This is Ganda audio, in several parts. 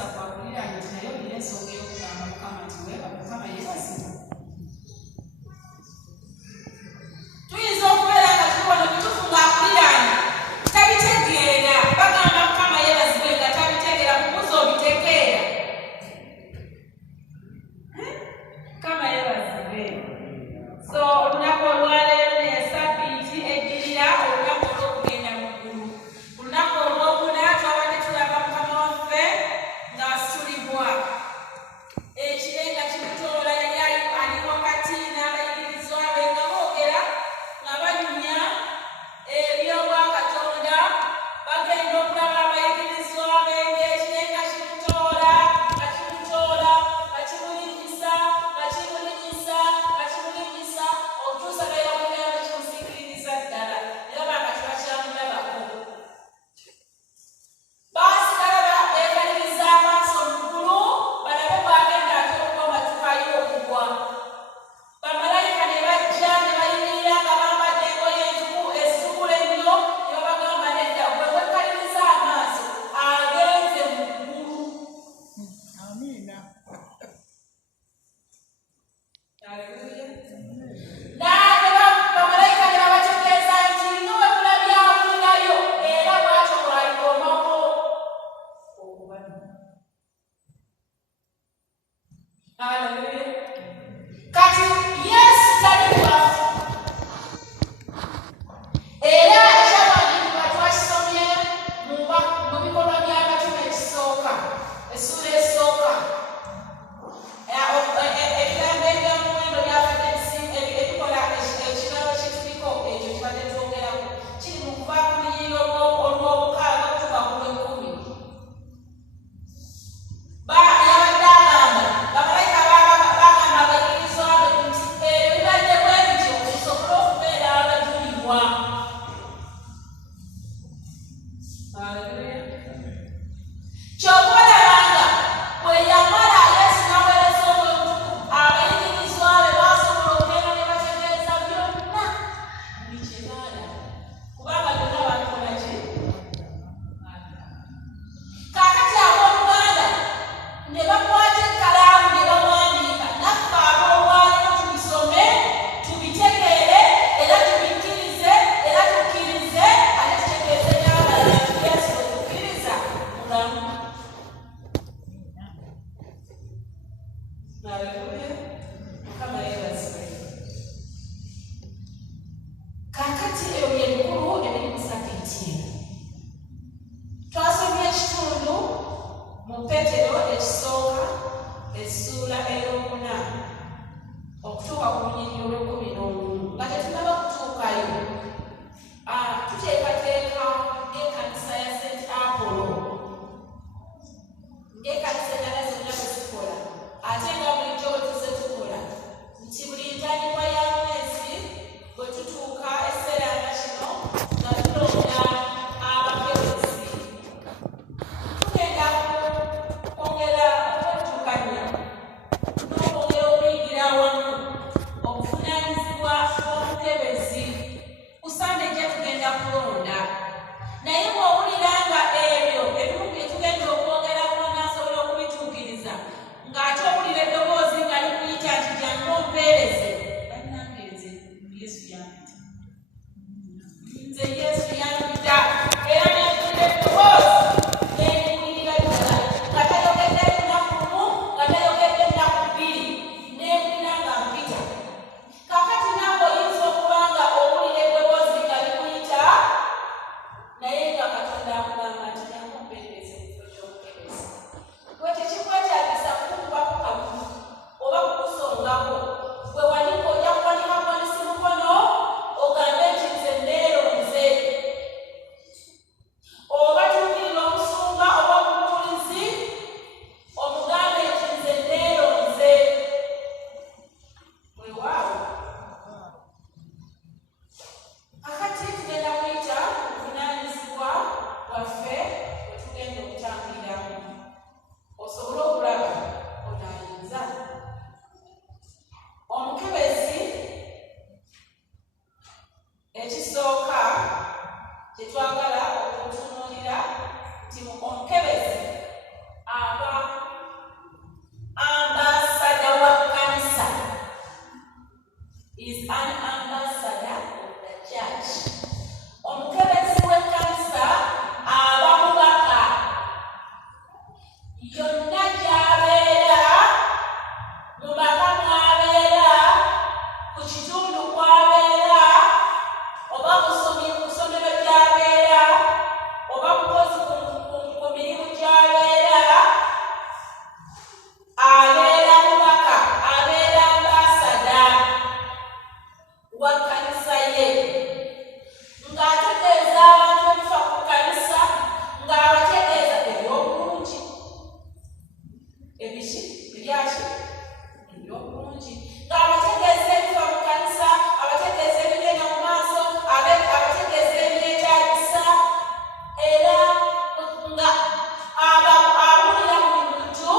okutuusa kwakuliranye nti naye olina ensonga ey'okugamba Mukama nti weeba Mukama yeebazibwa. Tuyinza okubeera nga tuli wano bitufu ng'akuliranye tabitegeera, bagamba Mukama yeebazibwe nga tabitegeera, kubuza obitegeera. Mukama yeebazibwe. So olunaku olwaleero n'esabbiiti ejjirira olunaku olw'okugenda mu ggulu. Ku lunaku olw'okuna twabadde tulaba Mukama waffe ng'asitulibwa. Ekire nga kimutoola yali ali wakati n'abayigirizwa be nga boogera nga banyumya ebyobwakatonda bagenda okulaba abayigirizwa be ng'ekire nga kimutoola nga kimulinyisa okutuusa gayawulira nga kimusikiririza ddala era banga tibakyamulabako. Baasigala beekaliriza amaaso mu ggulu balabe bw'agenda ate okuba matukayo okugwa. Bamalayika ne bajja ne bayimirira nga bambadde engoye ezitukula ennyo ne babagamba nedda gwe wekkaliriza amaaso agenze mu ggulu. Amiina. Bamalayika ne babategeeza nti nga bwe tulabye awulirayo era bw'atyo bw'alikomako okubano. Haleluya. Kati Yesu tali bwafu. Era ekyawandiikibwa twakisomye mu bikolwa by'abatume ekisooka, essuula esooka. Ebigambo ebyomuwendo byabadde ebikola ekiralo kye tuliko ekyo kibadde twogerako kiri mu kuva ku lunyiriri olw'omukaaga okutuuka ku lw'ekkumi. Yabadde agamba bamalayika bagamba abayigirizwa be nti ebyo bibadde bwe bityo bisobole okubeera abajulirwa. Kyova olabanga bwe yamala Yesu n'aweereza Omwoyo Omutukuvu abayigirizwa be baasobola okugenda ne bategeeza byonna buli kye baalaba kubanga byonna babikola ki? Kaakati abooluganda ne bakwata ekkalaamu ne bawandiika, naffe aboolwaleero tubisome tubitegeere era tubikkirize era tukkirize ate tutegeeze n'abalala nti Yesu bwe tukkiriza mulamu. Haleluya. Mukama yeebazibwe. Kaakati eyo y'enkulu emirimu ssabbiiti eno. Twasomye ekitundu mu Peetero ekisooka essuula ey'okuna okutuuka ku lunyiriri olw'ekumi nga tetunaba kutuukayo. Tuteekateeka ng'ekkanisa ya St. Apollo ng'ekkanisa endala zonna bwe zikola ate nga bulijjo bwe tuzze tukola nti buli ntandikwa ya mwezi bwe tutuuka ekiseera nga kino nga tulonda abakebezi tugenda kwongera okwetukanya n'okwongera okuyigira awamu obuvunaanyizibwa bw'omukebezi ku Sande ejja tugenda kulonda naye bw'owulira nga ebyo ebimu bye tugenda okwongerako n'asobola okuba yonna gy'abeera, mu maka mw'abeera, ku kitundu kw'abeera, oba ku ssomero gy'abeera, oba mukozi ku mirimu gy'abeera, abeera mubaka, abeera ambasada wa kkanisa ye, ng'ategeeza abantu ebifa ku kkanisa, ng'abategeeza eby'obulungi, ebiki ebyaki eby'obulungi, ng'abategeeza ebifa mu kkanisa, abategeeza ebigenda mu maaso, abategeeza ebyetaagisa, era nga abulira buli muntu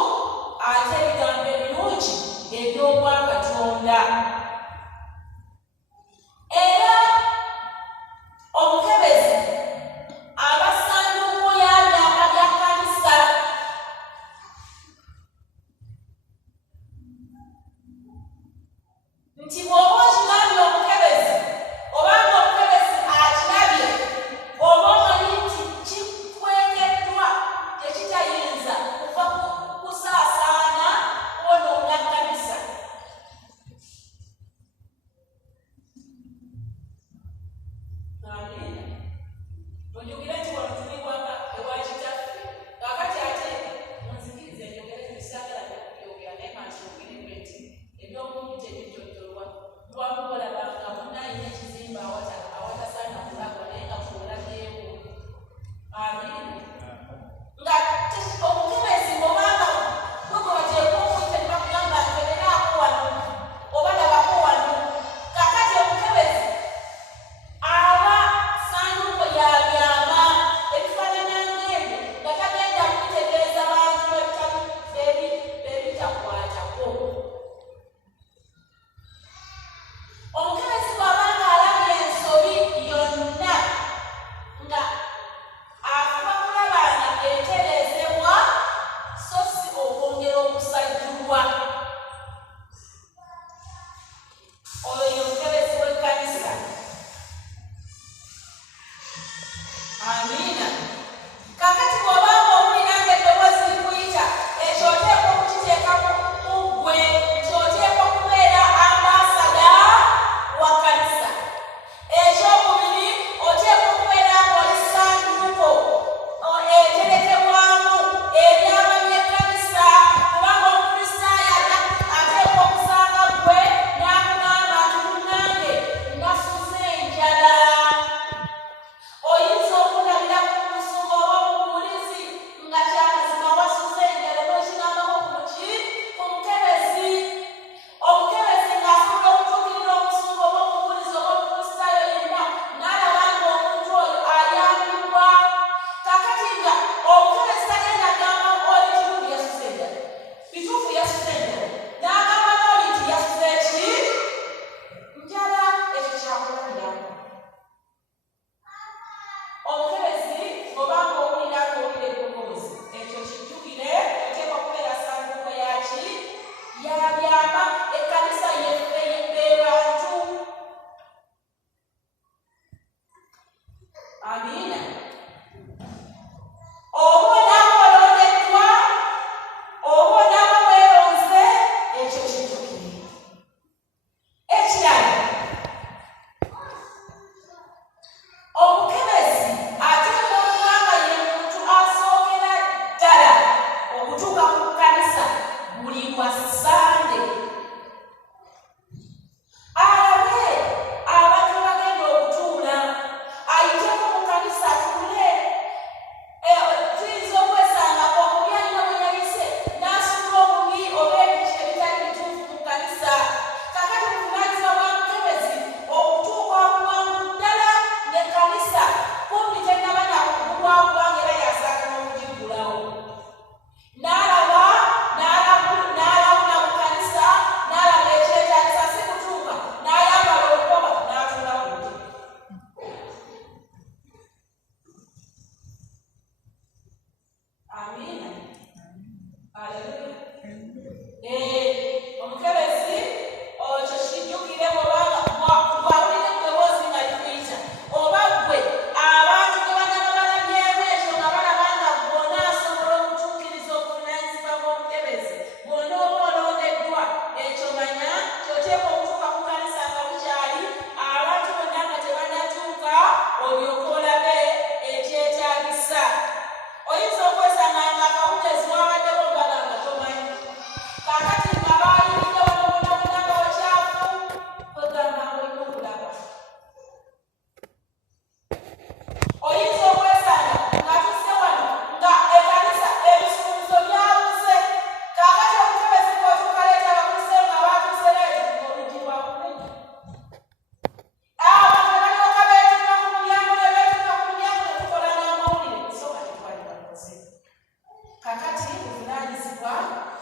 ate ebigambo ebirungi eby'obwakatonda. Era omukebezi aba ssanduuko ya byama bya kkanisa.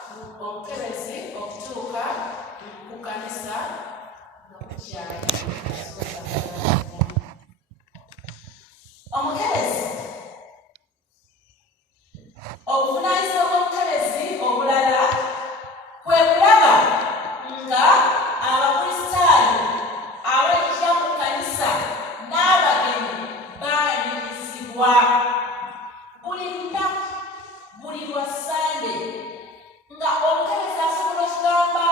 omukebezi okutuuka ku kkanisa nga kukyali omukebezi. Obuvunaanyizibwa bw'omukebezi obulala kwe kulaba nga abakristaayo abajja mu kkanisa n'abagenyi baanirizibwa buli lunaku, buli lwa Sande, nga omukebezi asobola okugamba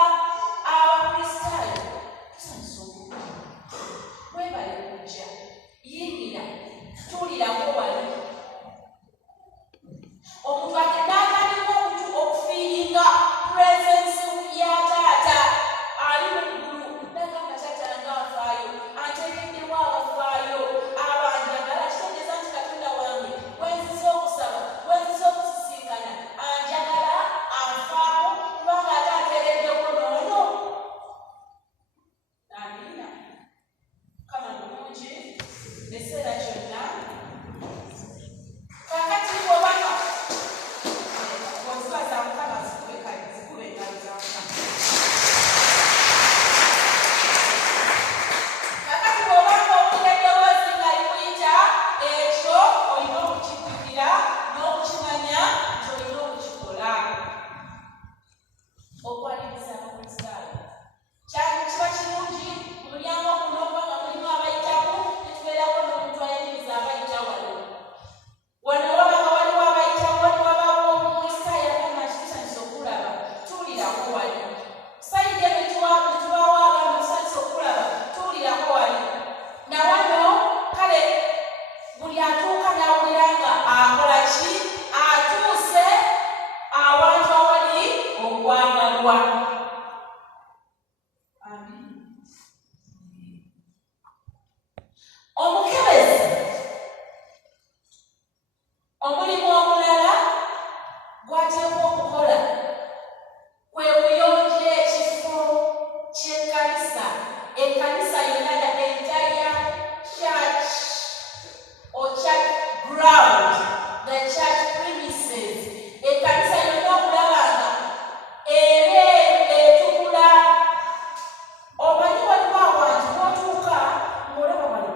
abakristaayo tusanyusa okukula, mwebale kujja, yingira, tuulirako wali. Omuntu agenda agandika okufiiringa purezensi ya taata ali mu ggulu, nagamba taata nga afaayo, anteekeddemu abafaayo, abanjagala, kitegeeza nti Katonda wange wenziza okusaba, wenziza okusisinkana, anjagala, anfaamu, kubanga ate ateereddeko n'ono. Amiina. Kama bulungi, ekiseera kyonna. Kakati bw'obanga bw'oziba za Mukama zikube engalo za Mukama. Kakati bw'obanga owulira eddoboozi nga likuyita, ekyo olina okukijjukira n'okukimanya nti olina okukikola. Okwaniriza abakristaayo kiba kirungi mu mulyango guno kubanga mulimu abayitamu, tetubeerako n'omuntu ayaniriza abayita wano. Wano wabanga waliwo abayitawo ne wabaawo omukristaayo agamba nti tusanyusa okulaba, tuwulirako wali. Sayidde ne tubaawo agamba tusanyusa okulaba, tuwulirako wali. Na wano kale buli atuuka n'awulira nga akola ki? Atuuse awantu awali okwagalwa. Omukebezi omulimu omulala gw'ateekwa okukola kwe kuyonja ekifo ky'ekkanisa, ekkanisa yonna ya entire church or church ground, the church premises. Ekkanisa yonna okulaba nga etukula. Omanyi waliwo abantu b'otuuka ng'olaba wano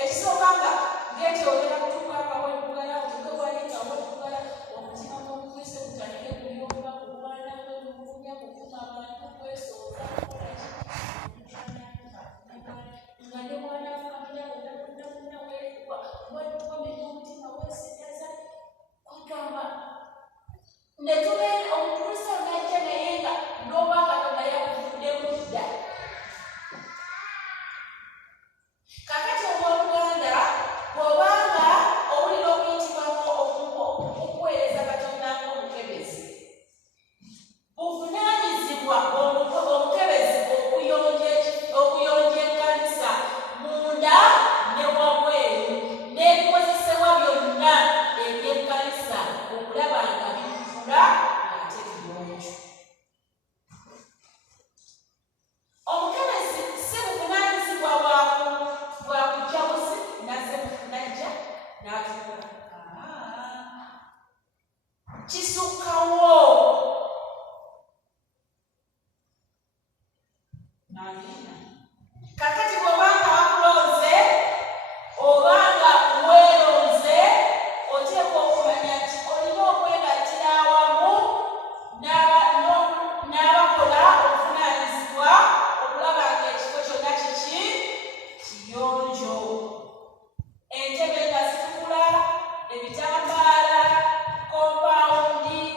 ekisooka nga ngeetyogera kutuuka nga weddugala otuuke wali nga weddugala omutima gw'omukristo gutandike kuyomba kuwana kwemuvunya kukuma abantu kwesooka nga ne mwana famira wenakunakuna wamenya omutima weesigaza kugamba ne tubeera omukristo najja naye nga n'oba Katonda yakuvuddemu dda. Kakati owooluganda bw'obanga owulira okuyitibwako okuweereza Katonda ng'omukebezi, buvunaanyizibwa omukebezi okuyonja ekkanisa munda ne wabweru n'ebikozesebwa byonna eby'ekkanisa okulaba nga bikula ate biyonjo. Omukebezi si buvunaanyizibwa bwa kujja buzi najja n'atuula. Kisukkawo. Amiina. Kakati bw'obanga bakulonze obanga weeronze, oteekwa okumanya nti olina okwegattira awamu n'abakola obuvunaanyizibwa okulaba nga ekifo kyonna kiki kiyonjo. Entebe nga zitukula, ebitambaala, kompawundi,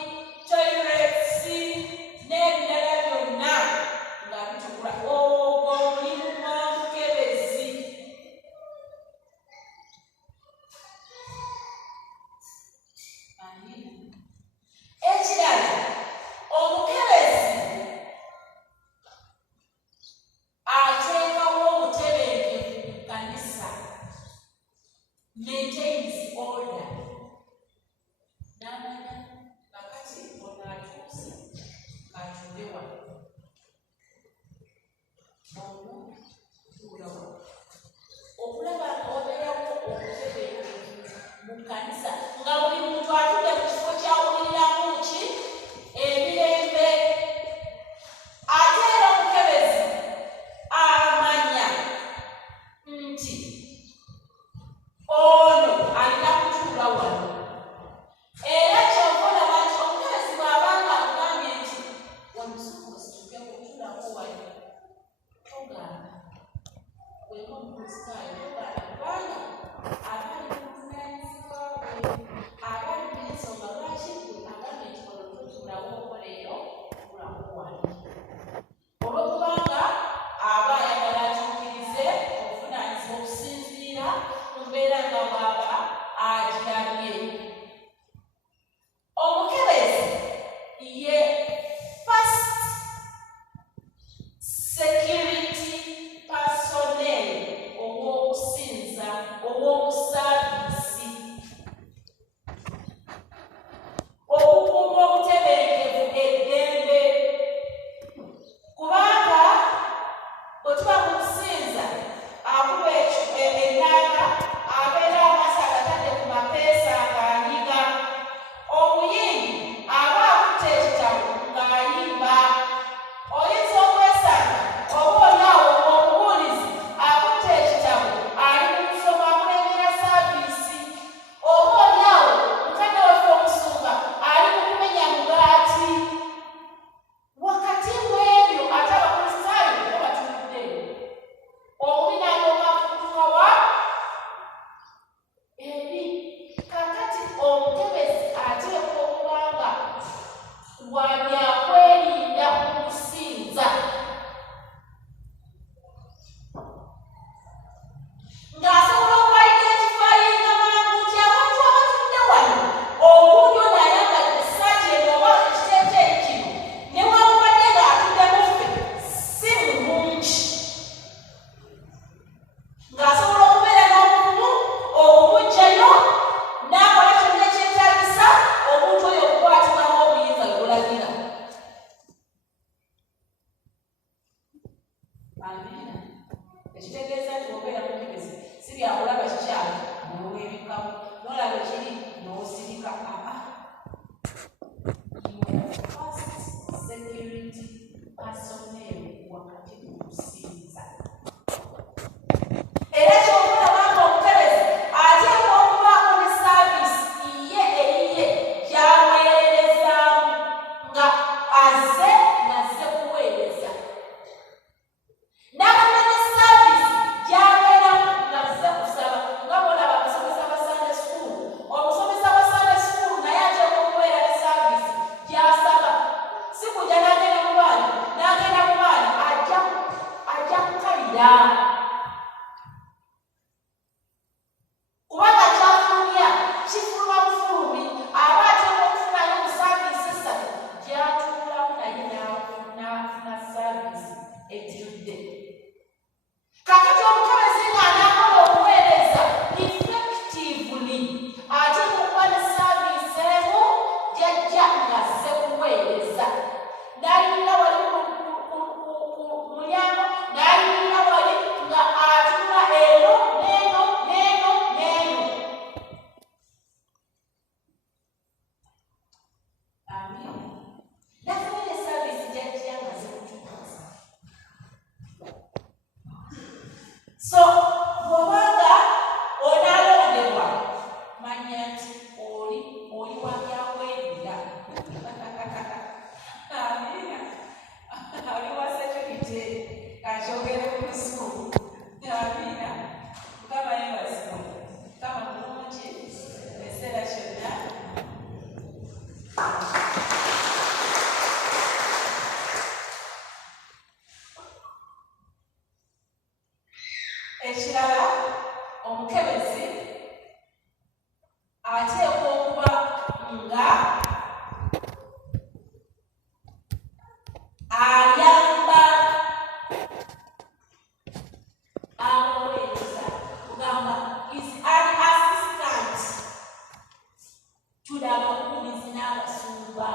n'abakulembeze n'abasumba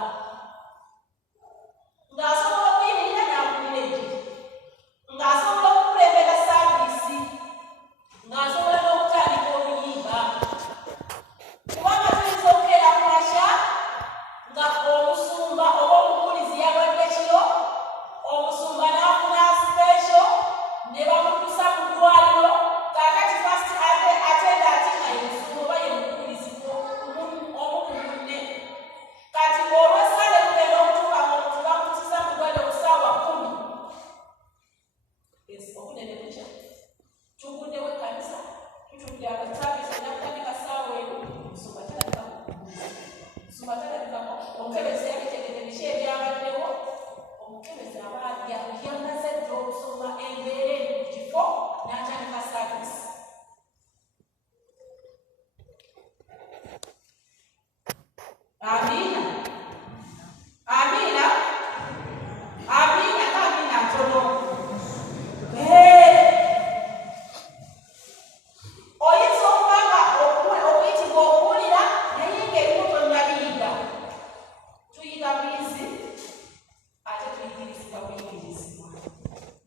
ng'asobola okuyimirira n'akulira ejje ng'asobola okukulembera saavisi ng'asobola n'okutandika oluyimba kubanga tuyinza okukeera ku makya nga omusumba oba omukulizi yalwadde kiro omusumba n'afuna sipesho ne bamutusa mu ddwaliro kaakati fast atenda ati nga ye musumba oba ye mukulizi omu ku munne kati olw'essande kugenda okutuuka ngaomuntu bamutisa mu ddwaliro ku ssaawa 10 obunene bukya tuguddewo ekkanisa tutudde akasaabisi nakutandika ssaawa eno omusumba talabikako omukebezi yabitegedde biki ebyabaddewo omukebezi aba yamaze dda okusoma embeera eri ku kifo n'atandika saavisi amiina amiina amiina kaamiina ntono oyinza okubanga okuyitibwa okuwulira naye ng'erimu tonnabiyiga tuyiga buyizi ate tuyigirizibwa buyigirizibwa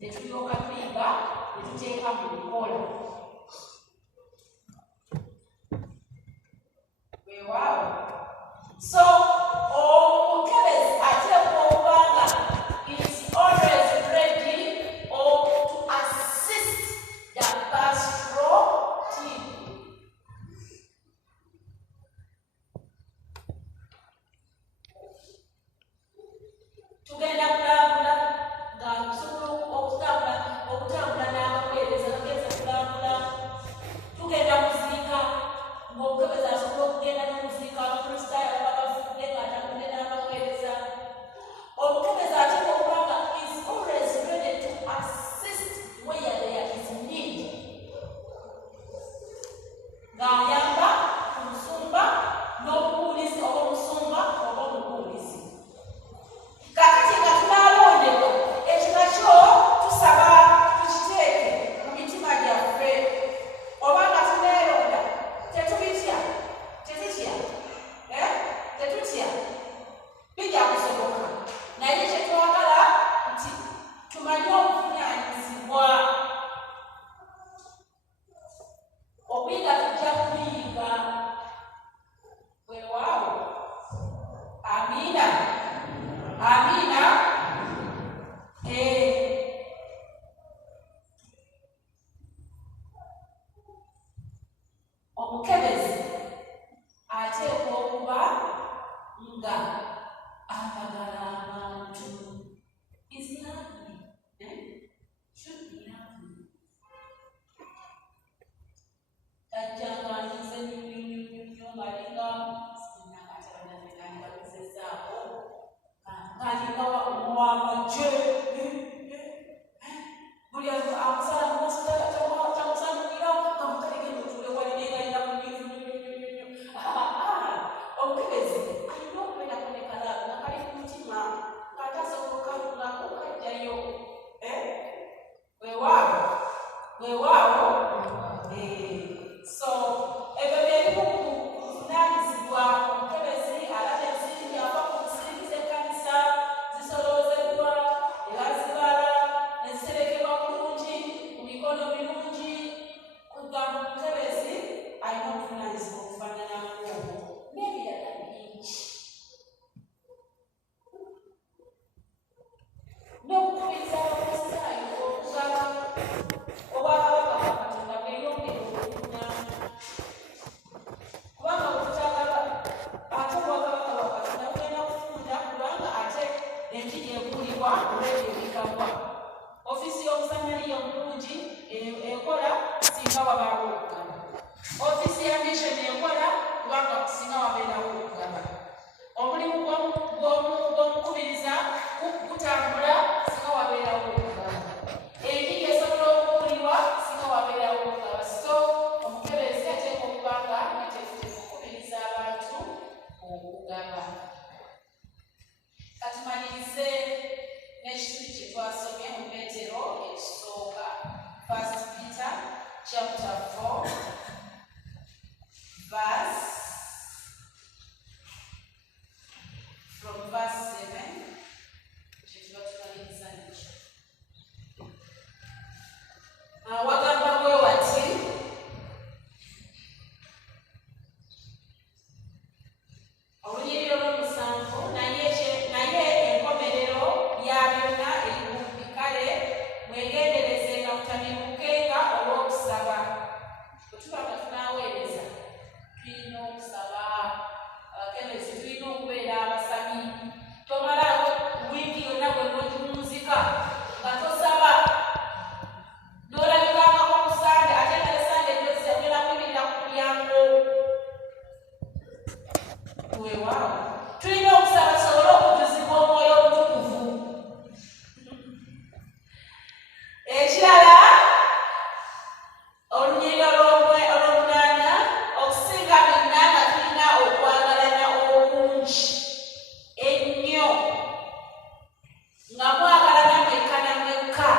ne tulyoka tuyiga ne tuteeka mu bikola weewaawo so omukebezi ateekwa okubanga is always ready or to assist the pastoral team. Tugenda kulambula nga tusobola okutambula n'abaweereza bageza kulambula tugenda kuziika ng'omukebezi asobola okugenda n'okuziika abakristaayo ababafudde ng'atambudde n'abaweereza omukebezi ateekwa okubanga is always ready to assist where there is need ng'ayamba omusumba n'obubuulizi oba omusumba oba omubuulizi kakati nga tunaalondebwa ekyo nakyo tusaba tukiteeke mu mitima gyaffe oba nga tuneeronda tetutya bijja kusoboka naye kyetwagala nti tumanye obuvunaanyizibwa okuyiga tujja kuyiga weewaawo amiina amiina omukebezi ateekwa okuba nga ayagala abantu is lovely should be lovely tajjanga nyize nyunyunyunyunyo ngalinga sinakatabananenandibagezezaako ngalinga wamagye buli amusala tamusanukira nga mukalegenda otule walinengalina munyunyunyunyunyo omukebezi alina okubeerako ne kalaabu nga kali ku mutima ng'atasobokalungako kajjayo weewaawo so ebyo byerimu kuvunaanyizibwa omukebezi alaba ensimbi ava ku nsimbi z'ekkanisa zisoloozeddwa era zibala ne ziterekebwa bulungi mu mikono mirungi kugamba omukebezi alina obuvunaanyizibwa okufaanana ng'obwo n'ebirala bingi n'okukubiriza abakristaayo okugaba obwakabaka bwa katonda bweyongere okukuŋŋaana kubanga bwetutagaba ate obwakabaka bwa katonda bugenda kufunda kubanga ate enjiri ebuulibwa olwebyo ebigabwa ofiisi y'obusamaliya omulungi ekola singa wabaawo okugaba ofiisi ya mission ekola kubanga singa wabeerawo okugaba omulimu gw'omukubiriza gutambula singa wabeerawo okugaba enjiri esobola okubuulibwa singa wabeerawo okugaba so omukebezi ateekwa okubanga nekukubiriza abantu okugaba katumalirize n'ekitundu kye twasomye mu Peetero ekisooka 1 Peter chapter 4 verse waawo tulina okusaba tusobole okujuzibwa omwoyo omutukuvu. Ekirala olunyiriri olw'omunaana okusinga byonna nga tulina okwagalana okungi ennyo nga mwagalana mwekka na mwekka.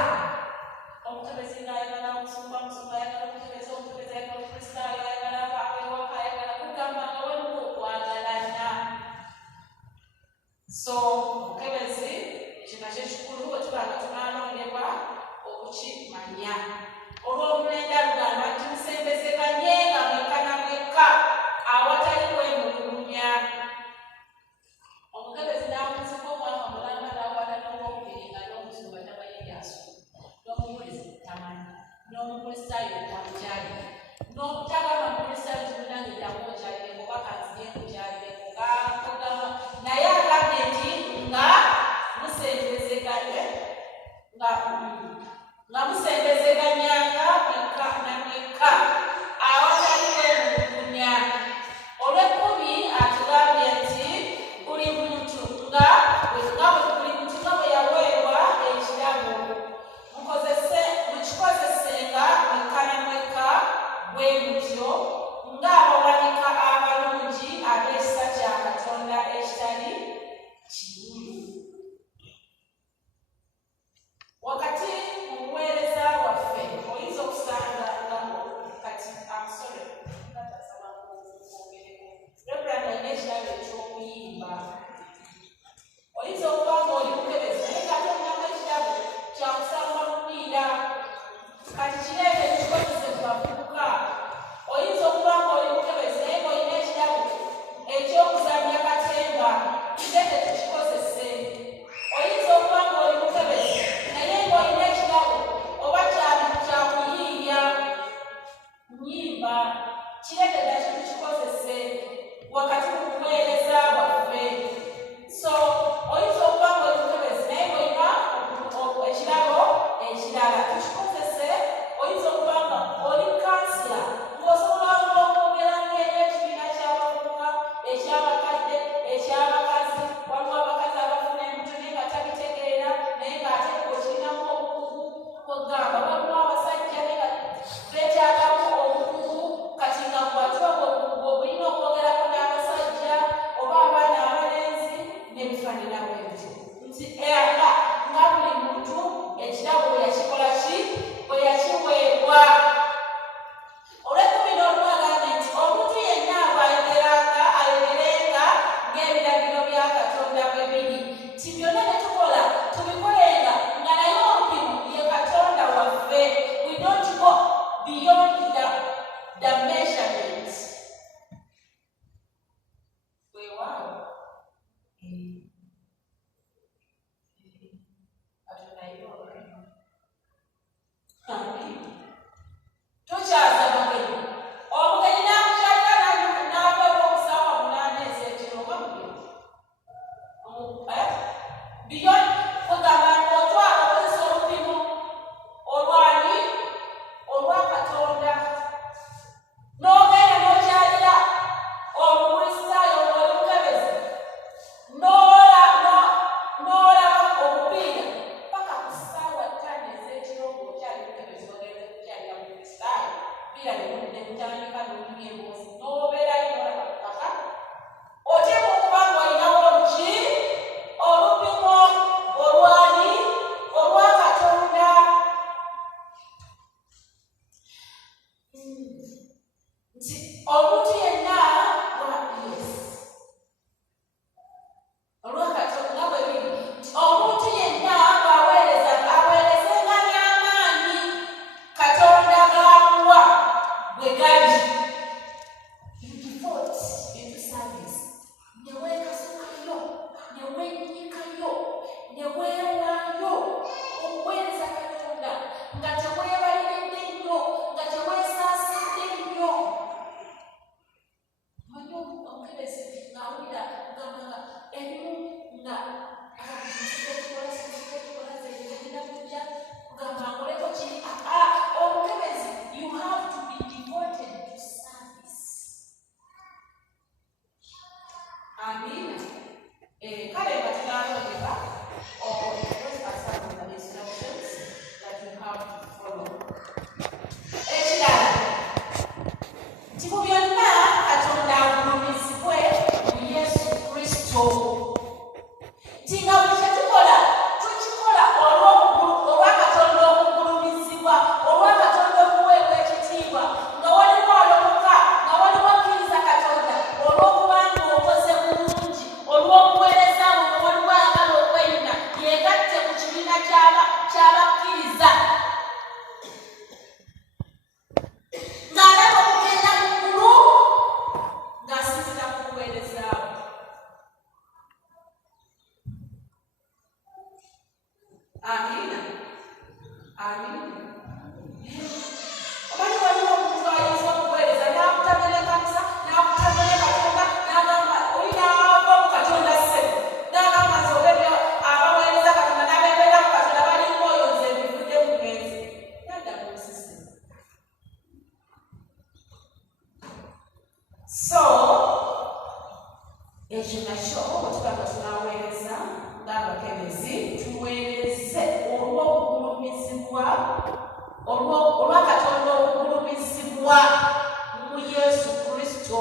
Omukebezi ng'ayagala omusumba, omusumba ayagala omukebezi, omukebezi ayagala omukristaayo, ayagala awewaka, ayagala kugamba nga waliwo okwagalana. So omukebezi ekyo nakyo kikulu bwe tuba nga tunaalondebwa okukimanya. Olw'omulenda lugamba nti musembezeganye nga mwekka na mwekka awatali kwemulugunya. Omukebezi n'abuuzibwa omwaka mulamba n'awata n'owokubiri nga n'omusumba tamanyi byasoma, n'omubulizi tamanyi, n'omukristaayo tamukyalire, n'obutagamba mukristaayo kimunange tamukyalire oba kanzige mukyalire ogamba naye agambye nti nga musembezeganye nga musembezeganyanga mwekka na mwekka awatali kwemulugunya. Olw'ekkumi atugambye nti buli muntu nga bwe yaweebwa ekirabo mukikozesenga mwekka na mwekka bwe mutyo ng'abawanika abalungi ab'ekisa kya Katonda ekitali kinyumu. Wakati mu buweereza bwaffe oyinza okusanga nga kati Reverend alina ekirabo eky'okuyimba. Oyinza okuba ng'oli mukebezi naye kati olinamu ekirabo kya kusamba mupiira kati kireete kikozese ku bavubuka. Oyinza okuba ng'oli mukebezi naye ng'olina ekirabo eky'okuzannya katemba kireete tukikozese. Oyinza okuba ng'oli mukebezi naye ng'olina ekirabo oba kya kuyiiya nnyimba kireete nakyo tukikozese wakati mu kuweereza bwaffe. So oyinza okuba ng'oli mukebezi naye ng'olina ekirabo ekirala tukikozese. Oyinza okuba nga oli kansila ng'osobola okwogera ng'eri ekibiina ky'abavubuka, eky'abakadde, eky'abakazi. Waliwo abakazi abafuna embuto naye nga tabitegeera naye ng'ate okirinamu obukugu kwegamba. Waliwo abasajja naye nga beetaagamu obukugu kati nga bw'atuwa obukugu obulina okwogerako n'abasajja oba abaana abalenzi n'ebifaanana bwe bityo nti nga buli muntu ekirabo bwe yakikola ki bwe yakiweebwa. Olw'ekkumi n'olumu agambye nti omuntu yenna ayogerenga ng'ebiragiro Amina. Kale batunalondeka or those are some of the instructions that you have to follow. Ekirala nti mu byonna Katonda agulumizibwe mu Yesu Kristo. Nti nga buli kye tukikola olwa Katonda okugulumizibwa, olwa Katonda okuweebwa ekitiibwa, nga waliwo alokoka, nga waliwo akkiriza Katonda olw'okubanga okoze bulungi, olw'okuweereza abo nga waliwo ayagala okweyuna yeegatte ku kibiina ky'abakkiriza. Ng'alaba okugenda mu ggulu ng'asinzira ku kuweereza abo. Amina. Amina. Omanyi waliwo omuntu ayinza okuweereza n'akutamira ekkanisa, n'akutamira Katonda, n'agamba oli n'ava ku Katonda sse, n'agamba nti olw'ebyo abaweereza Katonda n'abeebeera ku Katonda balinga oyo nze mbivudde mu ngenzi. Yadda mu nsisi. So ekyo nakyo bwe tuba nga tunaweereza ng'abakebezi tuweereze olw'okugulumizibwa olwa Katonda okugulumizibwa mu Yesu Kristo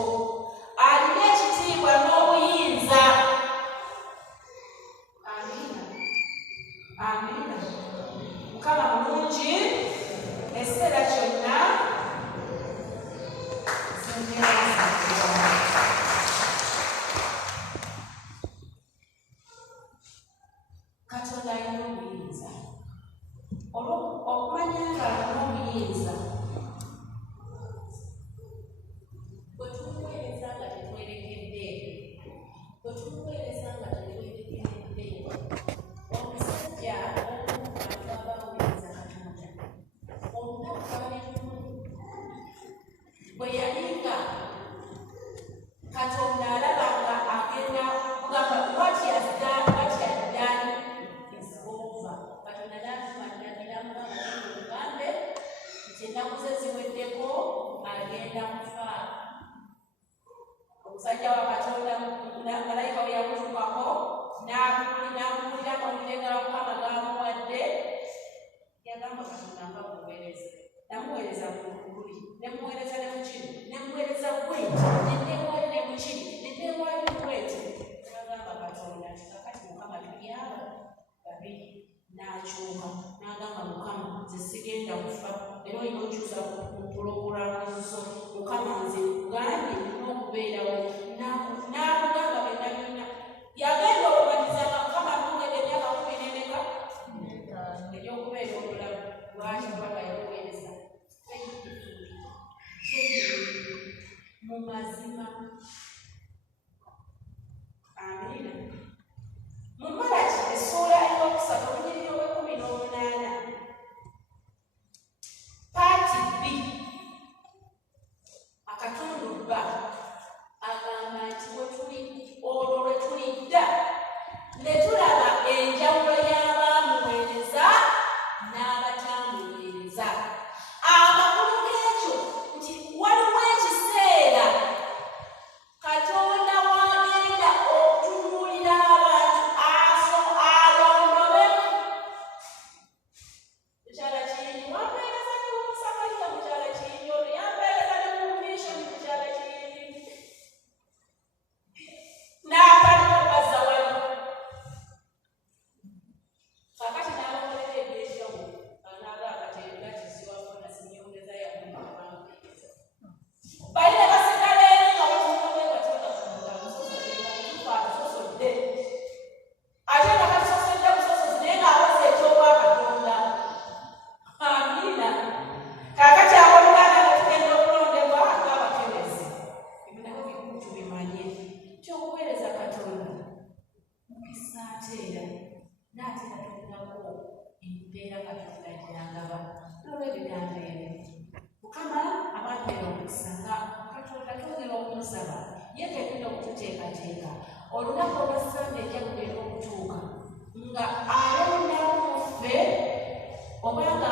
alina ekitiibwa n'obuyinza. Amina. Amina. Mukama mulungi ekiseera kyonna zinjeeza. Katonda alina obuyinza. Okumanya nga alina obuyinza bwe tumuweereza nga tetwerekedde, bwe tumuweereza nga tetwerekedde, omusajja omu ku bantu abaweereza Katonda olunaku lwali lumu bwe yalinga Katonda alaba nga agenda kugamba what he has done is over. Katonda n'atuma ddagala mugamba omugambe nti ennaku ze ziweddeko agenda kufa. Omusajja wa Katonda malayika we yamutumako n'amugulira n'omutegala Mukama g'amuwadde, yagamba Katonda mba kuweereza. Namuweereza mu luli, nemuweereza ne mu kiri, nemuweereza bweti, nenneewaayo ne mu kiri, nenneewaayo bweti. N'agamba Katonda nti kakati Mukama tulyaba babiri. N'akyuka n'agamba Mukama nze sigenda kufa, era olina okyusa mu pulogulaamu zo. Mukama nze nkugambye n'okubeerawo. N'akugamba byonna byonna. Yagenda okumaliza nga Mukama amwongedde emyaka 10 egy'okubeera omulamu. Lwaki kubanga yamuweereza mu mazima. Amina. Mu Malaki essuula ey'okusatu olunyiriri olw'e18 paati B akatundu bba agamba nti olwo lwe tulidda ne tulaba enjawulo y'abaamuweereza n'abatamuweereza. Amakulu g'ekyo nti waliwo ekiseera Katonda w'agenda okutunuulira abantu alondobemu. Mukyala Kiyingi wampeereza ne mu Sakaliya, mukyala Kiyingi ono yampeereza ne mu mission, mukyala Kiyingi n'akalina okubazza wali. Kakati n'abakolera eby'enjawulo anaaba akateega kisiwafuna sinyongeza yamubamuweereza. Bali ne basigala eri nga batunudde Katonda Katonda musosodde nga tetufa atusosodde. Ate nga tatusosodde busosozi naye ng'akoze ekyobwa Katonda. Amina. Kaakati abooluganda nga tugenda okulondebwa ng'abakebezi. Ebyo nabyo bikulu tubimanye. Ky'okuweereza Katonda mukisa ate era n'ate natulako empeera Katonda gy'agaba. N'olw'ebigambo ebyo Mukama abampeera omukisa nga Katonda twongera okumusaba ye tegenda okututeekateeka olunaku olwa Sande ejja kugenda okutuuka nga alondamu ffe obanga